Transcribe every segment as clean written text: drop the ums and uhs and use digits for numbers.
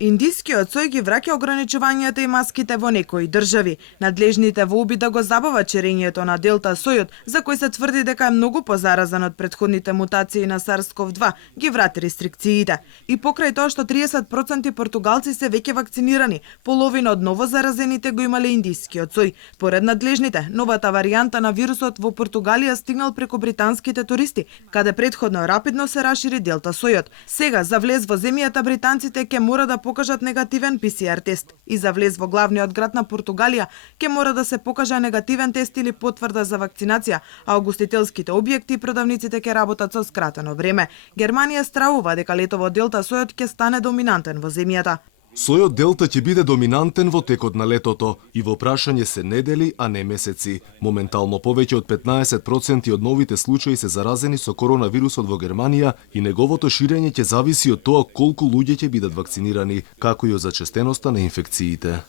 Индискиот сој ги враќа ограничувањата и маските во некои држави. Надлежните во обид да го забават ширењето на делта сојот, за кој се тврди дека е многу позаразен од претходните мутации на SARS-CoV-2, ги врати рестрикциите. И покрај тоа што 30% португалци се веќе вакцинирани, половина од новозаразените го имале индискиот сој. Поред надлежните, новата варијанта на вирусот во Португалија стигнал преку британските туристи, каде претходно рапидно се расшири делта сојот. Сега за влез во земјата британците ќе мора да покажат негативен PCR тест и за влез во главниот град на Португалија ќе мора да се покаже негативен тест или потврда за вакцинација, а угостителските објекти и продавниците ќе работат со скратено време. Германија стравува дека летово делта сојот ќе стане доминантен во земјата. Сојот Делта ќе биде доминантен во текот на летото и во прашање се недели, а не месеци. Моментално повеќе од 15% од новите случаи се заразени со коронавирусот во Германија и неговото ширење ќе зависи од тоа колку луѓе ќе бидат вакцинирани, како и од зачестеноста на инфекциите.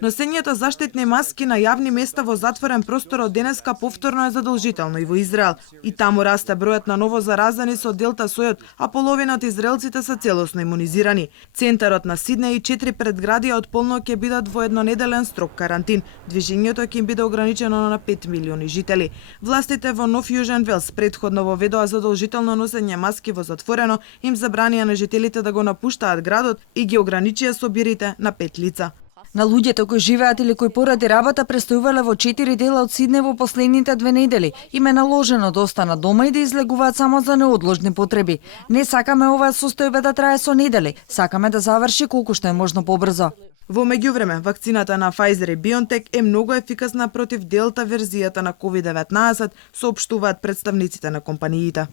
Носењето заштитни маски на јавни места во затворен простор од денеска повторно е задолжително и во Израел. И таму расте бројот на ново заразени со делта сојот, а половина од израелците се целосно имунизирани. Центарот на Сиднеј и 4 предградија од полнок ќе бидат во еднонеделен строг карантин. Движењето ќе им биде ограничено на 5 милиони жители. Властите во Нов Јужен Велс предходно воведоа задолжително носење маски во затворено, им забранија на жителите да го напуштаат градот и ги ограничија собирите на 5 лица. На луѓето кои живеат или кои поради работа престојувале во 4 дела од Сиднеј во последните 2 недели, им е наложено да останат дома и да излегуваат само за неодложни потреби. Не сакаме оваа состојба да трае со недели, сакаме да заврши колку што е можно побрзо. Во меѓувреме, вакцината на Pfizer и BioNTech е многу ефикасна против делта верзијата на COVID-19, соопштуваат представниците на компаниите.